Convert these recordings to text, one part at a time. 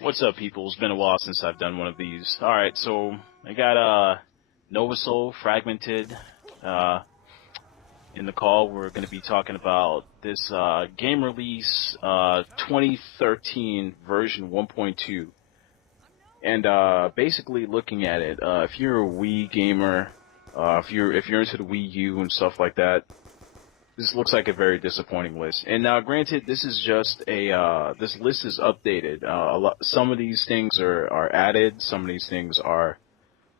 What's up, people? It's been a while since I've done one of these. Alright, so I got Novasoul Fragmented uh in the call. We're gonna be talking about this game release 2013 version 1.2. And basically looking at it, if you're a Wii gamer, if you're into the Wii U and stuff like that, this looks like a very disappointing list. And now, granted, this is just this list is updated. Some of these things are added. Some of these things are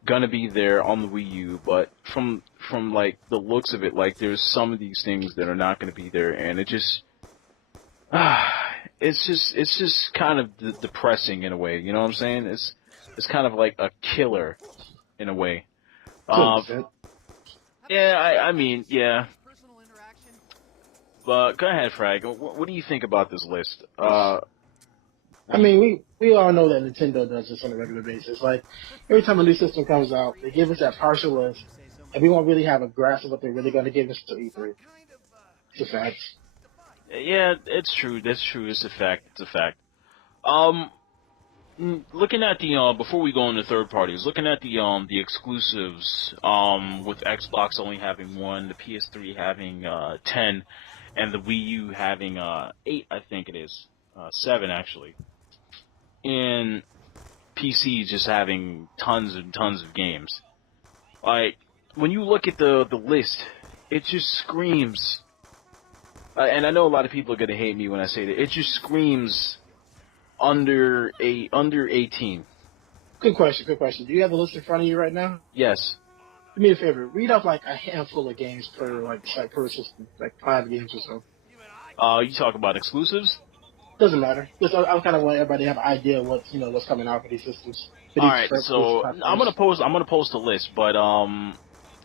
gonna be there on the Wii U. But from like the looks of it, like there's some of these things that are not gonna be there, and it just, it's just kind of depressing in a way. You know what I'm saying? It's kind of like a killer in a way. To an Um, extent. yeah, I mean, yeah. But go ahead, Frag. What do you think about this list? What I do you? mean, we all know that Nintendo does this on a regular basis. Like, every time a new system comes out, they give us that partial list, and we won't really have a grasp of what they're really going to give us to E3. It's a fact. Yeah, it's true. That's true. It's a fact. It's a fact. Um, looking at the before we go into third parties, looking at the exclusives with Xbox only having one, the PS3 having 10, and the Wii U having 8, I think it is 7 actually, and PC just having tons and tons of games. Like when you look at the list, it just screams. And I know a lot of people are gonna hate me when I say that. It just screams under 18. Good question, good question. Do you have the list in front of you right now? Yes. Do me a favor. Read off like a handful of games per like per system, like 5 games or so. You talk about exclusives. Doesn't matter. Just I kind of want everybody to have an idea of what's coming out for these systems, for All these right. for these So platforms. I'm gonna post a list, but I'm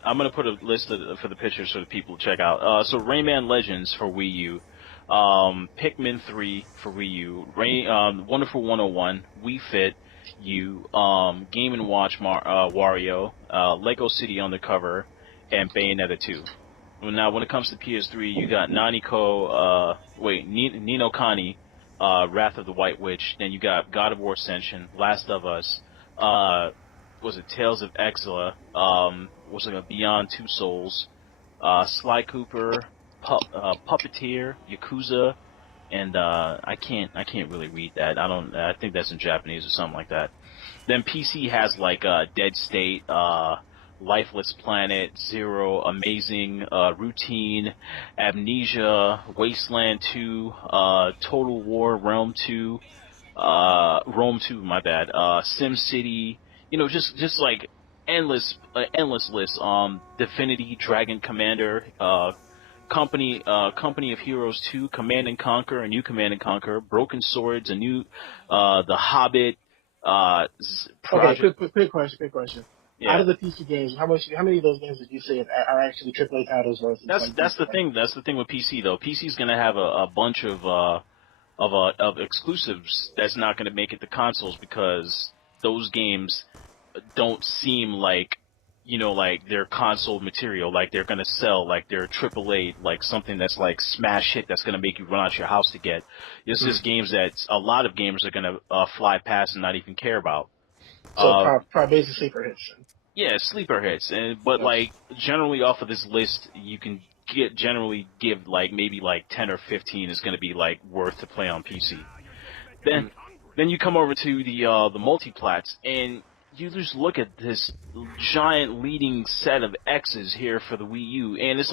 gonna put a list for the pictures for the people to check out. So Rayman Legends for Wii U, Pikmin 3 for Wii U, Wonderful 101, Wii Fit U, Game and Watch Wario, Lego City Undercover, and Bayonetta 2. Well, now, when it comes to PS3, you got Nino Kani, Wrath of the White Witch. Then you got God of War Ascension, Last of Us, uh, was it Tales of Exila, was it Beyond Two Souls, Sly Cooper, Puppeteer, Yakuza, and I can't really read that. I think that's in Japanese or something like that. Then PC has like Dead State, Lifeless Planet, Zero, Amazing, Routine, Amnesia, Wasteland 2, Total War, Rome 2, my bad, Sim City, just like endless lists. Divinity, Dragon Commander, Company of Heroes 2, Command and Conquer, a new Command and Conquer, Broken Swords, a new, The Hobbit, Okay, Project. quick question, quick question. Out Yeah, of the PC games, how many of those games would you say are actually AAA titles versus like that's the decent? thing. That's the thing with PC though. PC's gonna have a bunch of exclusives that's not gonna make it to consoles because those games don't seem like, like they're console material, like they're gonna sell, like they're AAA, like something that's like smash hit that's gonna make you run out your house to get. It's Mm. just games that a lot of gamers are gonna fly past and not even care about. So Uh, probably basic sleeper hits. Then. yeah, sleeper hits, but Yes. like generally off of this list, you can generally give like maybe like 10 or 15 is gonna be like worth to play on PC. Then Mm. then you come over to the multiplats, and you just look at this giant leading set of X's here for the Wii U, and it's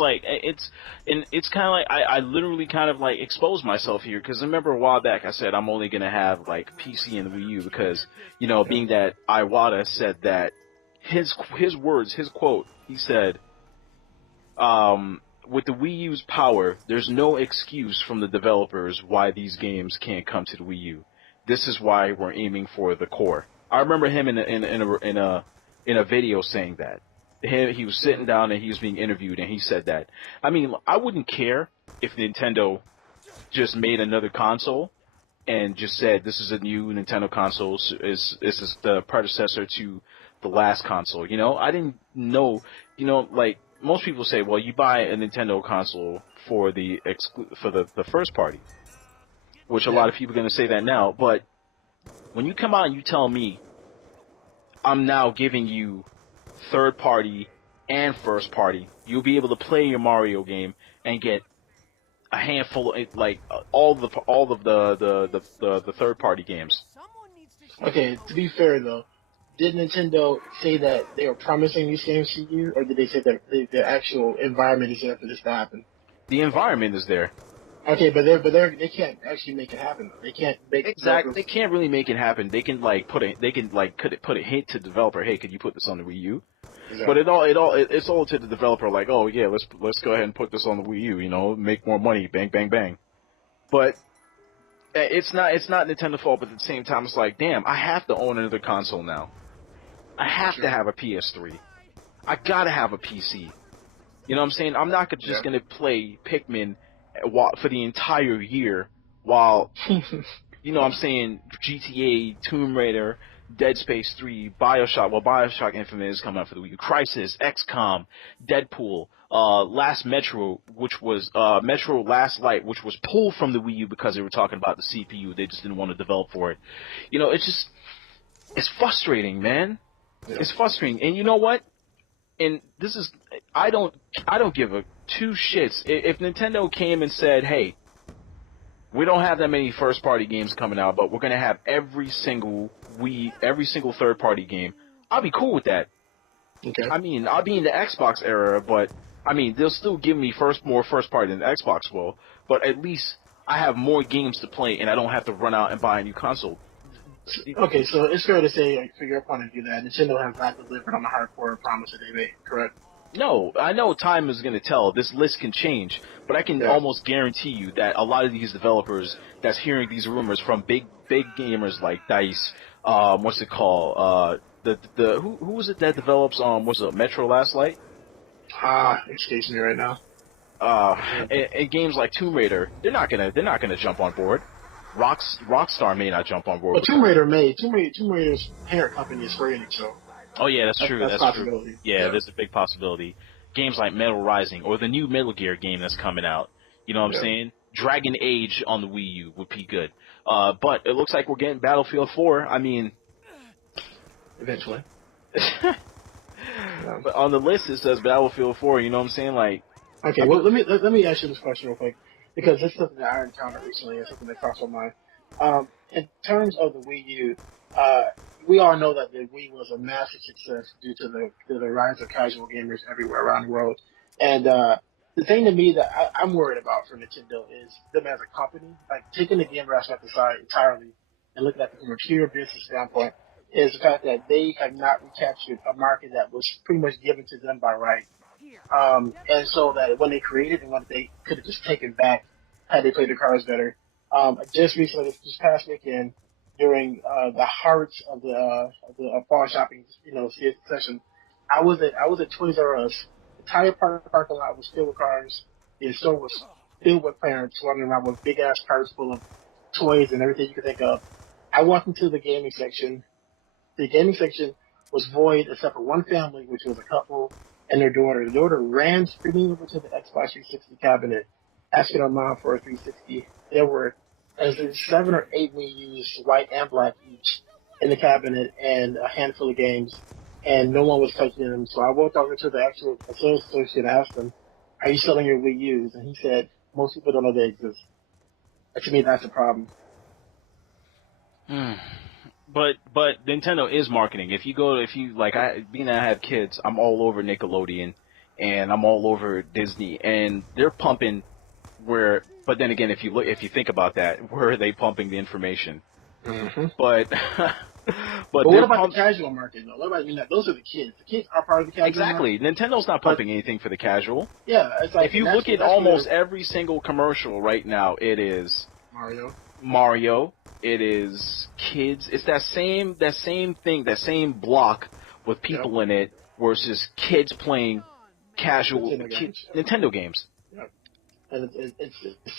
kind of like I literally kind of like exposed myself here because remember a while back I said I'm only gonna have like PC and the Wii U because Yeah. being that Iwata said that his words, his quote, he said, with the Wii U's power, there's no excuse from the developers why these games can't come to the Wii U. This is why we're aiming for the core. I remember him in a video saying that. He was sitting Mm. down and he was being interviewed and he said that. I mean, I wouldn't care if Nintendo just made another console and just said this is a new Nintendo console. This is the predecessor to the last console. I didn't know. Like most people say, well, you buy a Nintendo console for the first party, which a Yeah. lot of people are going to say that now. But When you come out and you tell me I'm now giving you third party and first party, you'll be able to play your Mario game and get a handful of all of the third party games. Okay, to be fair though, did Nintendo say that they were promising these games to you, or did they say that the actual environment is there for this to happen? The environment is there. Okay, they can't actually make it happen. Though. They can't make Exactly. They developers. can't really make it happen. They can could put a hint to the developer, hey, could you put this on the Wii U? But Exactly. it's all to the developer, like, oh yeah, let's go ahead and put this on the Wii U, make more money, bang bang bang. But it's not Nintendo's fault, but at the same time, it's like, damn, I have to own another console now. I have to Sure. have a PS3. I gotta have a PC. You know what I'm saying? I'm not just Yeah. gonna play Pikmin for the entire year while, you know what I'm saying, GTA, Tomb Raider, Dead Space 3, Bioshock, well, Bioshock Infinite is coming out for the Wii U, Crysis, XCOM, Deadpool, Last Metro, which was, Metro Last Light, which was pulled from the Wii U because they were talking about the CPU, they just didn't want to develop for it. It's frustrating, man. Yeah. It's frustrating. And you know what? And this is, I don't, I don't give a two shits. If Nintendo came and said, hey, we don't have that many first party games coming out, but we're gonna have every single third party game, I'll be cool with that. Okay. I mean, I'll be in the Xbox era, but I mean, they'll still give me more first party than the Xbox will, but at least I have more games to play and I don't have to run out and buy a new console. Okay, so it's fair to say, like, for your point of view, that Nintendo has not delivered on the hardcore promise that they made, correct? No, I know time is going to tell. This list can change, but I can Yeah. almost guarantee you that a lot of these developers that's hearing these rumors from big gamers like Dice, what's it called? Who was it that develops was it Metro Last Light? Escapes me right now. And games like Tomb Raider, they're not gonna jump on board. Rockstar may not jump on board But with them. Tomb Raider's parent company is Square Enix, so Oh yeah, that's true. that's a That's true. possibility. Yeah, Yeah. there's a big possibility. Games like Metal Rising or the new Metal Gear game that's coming out. You know what I'm Yeah. saying? Dragon Age on the Wii U would be good. But it looks like we're getting Battlefield 4. I mean, Eventually. Yeah. but on the list it says Battlefield 4. You know what I'm saying? Like, Okay, I well, mean, let me ask you this question real quick, because this is something that I encountered recently and something that crossed my mind. In terms of the Wii U, uh, we all know that the Wii was a massive success due to the rise of casual gamers everywhere around the world. And the thing to me that I'm worried about for Nintendo is them as a company, like taking the gamer aspect aside entirely and looking at it from a pure business standpoint, is the fact that they have not recaptured a market that was pretty much given to them by right. And so that when they created and what they could have just taken back had they played the cards better. Just recently, this past weekend, during the heart of the fall shopping, session, I was at Toys R Us. The entire parking lot was filled with cars. The store was filled with parents running around with big ass carts full of toys and everything you could think of. I walked into the gaming section. The gaming section was void except for one family, which was a couple and their daughter. The daughter ran screaming over to the Xbox 360 cabinet, asking her mom for a 360. There were as there 7 or 8 Wii U's, white and black each, in the cabinet, and a handful of games, and no one was touching them. So I walked over to the actual sales associate and asked him, "Are you selling your Wii U's?" And he said, "Most people don't know they exist." And to me, that's a problem. but Nintendo is marketing. If you like, being that I have kids, I'm all over Nickelodeon, and I'm all over Disney, and they're pumping where. But then again, if you think about that, where are they pumping the information? Mm-hmm. But but But what they're about the pump casual market, though? What about, those are the kids. The kids are part of the casual market. exactly. Nintendo's not But pumping anything for the casual. yeah, it's like, If and you look at that's almost where every single commercial right now, it is Mario. Mario, it is kids. It's that same thing, that same block with Yep. people in it, versus kids playing casual Nintendo games. Nintendo games. Yep. And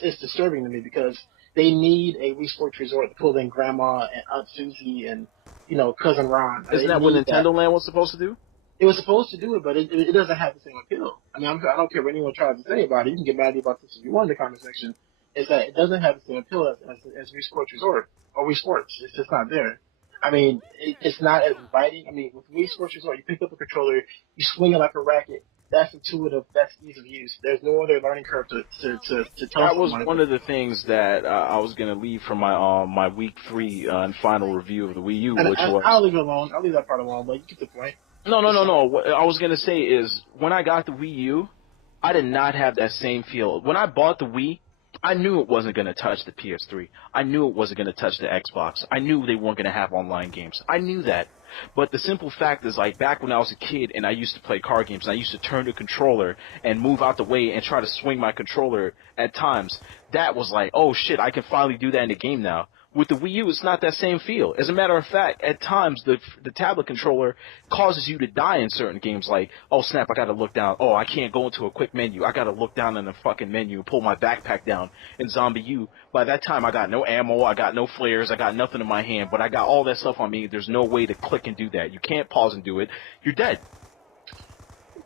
it's disturbing to me because they need a Wii Sports Resort to pull in Grandma and Aunt Susie and cousin Ron. Isn't They that what need that. Nintendo Land was supposed to do? It was supposed to do it, but it doesn't have the same appeal. I mean, I don't care what anyone tries to say about it. You can get mad about this if you want in the comment section. Is that it doesn't have the same appeal as Wii Sports Resort or Wii Sports. It's just not there. I mean, it's not as inviting. I mean, with Wii Sports Resort, you pick up a controller, you swing it like a racket. That's intuitive. That's ease of use. There's no other learning curve to tell That was someone. one of the things that I was gonna leave for my week 3 and final review of the Wii U, which And was I'll leave it alone. I'll leave that part alone. But you get the point. no, no, It's no, fine. no. What I was gonna say is when I got the Wii U, I did not have that same feel. When I bought the Wii, I knew it wasn't gonna touch the PS3. I knew it wasn't gonna touch the Xbox. I knew they weren't gonna have online games. I knew that. But the simple fact is, like, back when I was a kid and I used to play card games, and I used to turn the controller and move out the way and try to swing my controller at times, that was like, oh shit, I can finally do that in the game now. With the Wii U, it's not that same feel. As a matter of fact, at times the tablet controller causes you to die in certain games. Like, oh snap, I gotta look down. Oh, I can't go into a quick menu. I gotta look down in the fucking menu and pull my backpack down in Zombie U. By that time, I got no ammo, I got no flares, I got nothing in my hand, but I got all that stuff on me. There's no way to click and do that. You can't pause and do it. You're dead.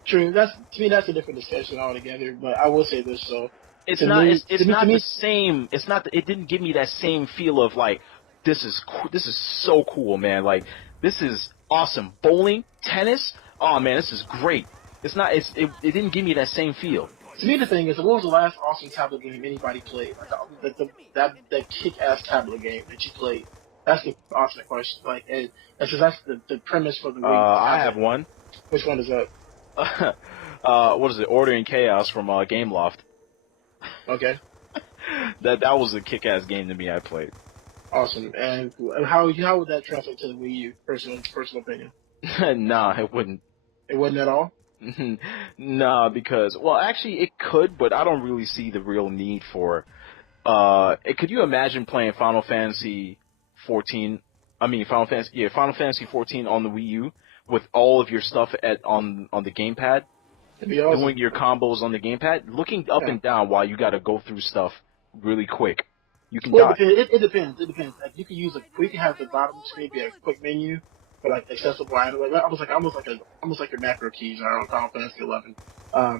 True. That's to me. That's a different discussion altogether. But I will say this though. It's To not. me, It's to not the me, same. It's not. It didn't give me that same feel of like this is so cool, man. Like this is awesome. Bowling, tennis. Oh man, this is great. It's not. It didn't give me that same feel. to me, the thing is, what was the last awesome tablet game anybody played? Like that kick-ass tablet game that you played. That's the awesome question. Like, and that's the premise for the Wii I have tablet. one. Which one is that? What is it? Order in Chaos from Gameloft. Okay, That was a kick-ass game to me. I played. awesome. And how would that translate to the Wii U? Personal opinion. Nah, it wouldn't. It wasn't at all. Nah, because well, actually, it could, but I don't really see the real need for. Could you imagine playing Final Fantasy 14? I mean, Final Fantasy 14 on the Wii U with all of your stuff on the gamepad, It'd be awesome. doing your combos on the gamepad, looking up Yeah. and down while you got to go through stuff really quick. You can Well, die. it depends. It depends. Like, we can have the bottom screen be a quick menu for like accessible items. Like almost like your macro keys are on Final Fantasy 11.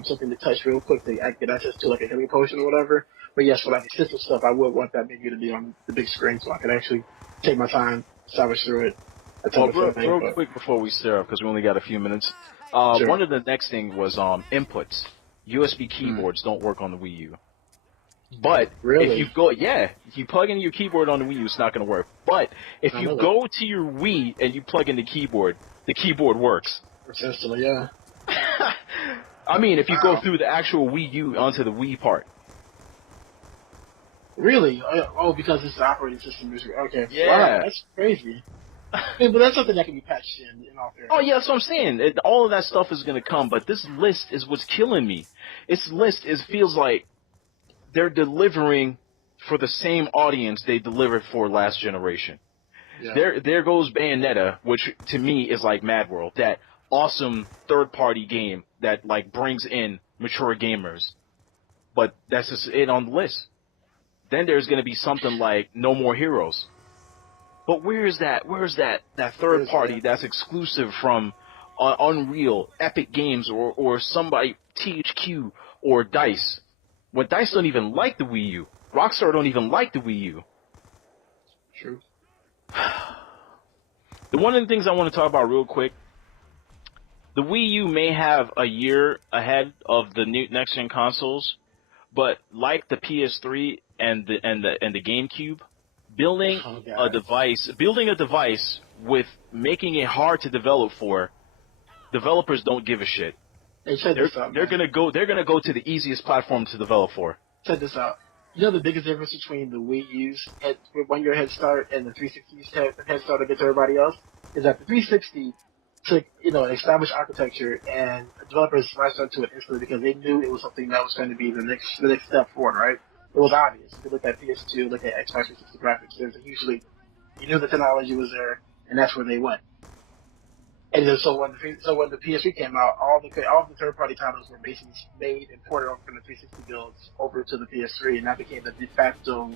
Something to touch real quick to get access to like a healing potion or whatever. But yes, for like accessible stuff, I would want that menu to be on the big screen so I can actually take my time, salvage through it, that type Well, of thing. real But quick before we stir up, because we only got a few minutes. sure. One of the next thing was inputs. USB keyboards don't work on the Wii U. But Really? if you plug in your keyboard on the Wii U, it's not going to work. But if I you know that. go to your Wii and you plug in the keyboard works. Essentially, yeah. I mean, if you go Wow. through the actual Wii U onto the Wii part. Really? Oh, because this operating system is okay. Yeah. Wow, that's crazy. Yeah, but that's something that can be patched in all fairness. Oh yeah, that's what I'm saying. All of that stuff is going to come, but this list is what's killing me. This list feels like they're delivering for the same audience they delivered for last generation. Yeah. There goes Bayonetta, which to me is like Mad World, that awesome third-party game that like brings in mature gamers. But that's just it on the list. Then there's going to be something like No More Heroes. But where's that third party that's exclusive from Unreal, Epic Games, or somebody, THQ, or DICE? When DICE don't even like the Wii U. Rockstar don't even like the Wii U. True. One of the things I want to talk about real quick, the Wii U may have a year ahead of the new next gen consoles, but like the PS3 and the GameCube, building Oh, a God. device with making it hard to develop for, developers don't give a shit. Hey, check this out, They're man. gonna go to the easiest platform to develop for. Check this out. You know the biggest difference between the Wii U's 1 year head start and the 360's head start against everybody else is that the 360 took, an established architecture and developers latched onto it instantly because they knew it was something that was going to be the next step forward, right? It was obvious. If you look at PS2, look at Xbox 360 graphics, there's a huge leap. You knew the technology was there, and that's where they went. And then, so when the PS3 came out, all the third party titles were basically made and ported over from the 360 builds over to the PS3, and that became the de facto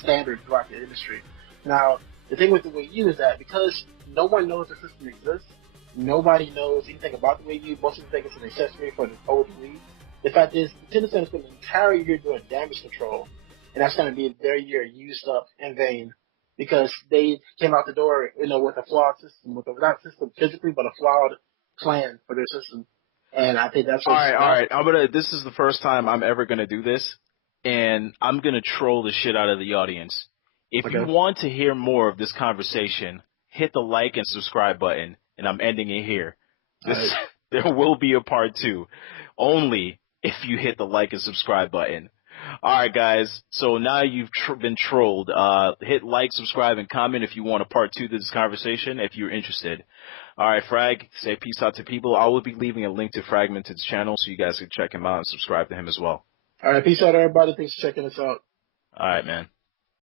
standard throughout the industry. Now, the thing with the Wii U is that because no one knows the system exists, nobody knows anything about the Wii U. Most people think it's an accessory for the old Wii. The fact is, Nintendo's going to spend an entire year doing damage control, and that's going to be their year used up in vain. because they came out the door, with a flawed system, with a not system physically, but a flawed plan for their system. And I think that's All what's right, all that's right. This is the first time I'm ever gonna do this, and I'm gonna troll the shit out of the audience. If you okay. want to hear more of this conversation, hit the like and subscribe button, and I'm ending it here. All This right. there will be a part two, only if you hit the like and subscribe button. All right, guys. So now you've been trolled. Hit like, subscribe, and comment if you want a part two to this conversation. If you're interested. All right, Frag, say peace out to people. I will be leaving a link to Fragmented's channel so you guys can check him out and subscribe to him as well. All right. Peace out, everybody. Thanks for checking us out. All right, man.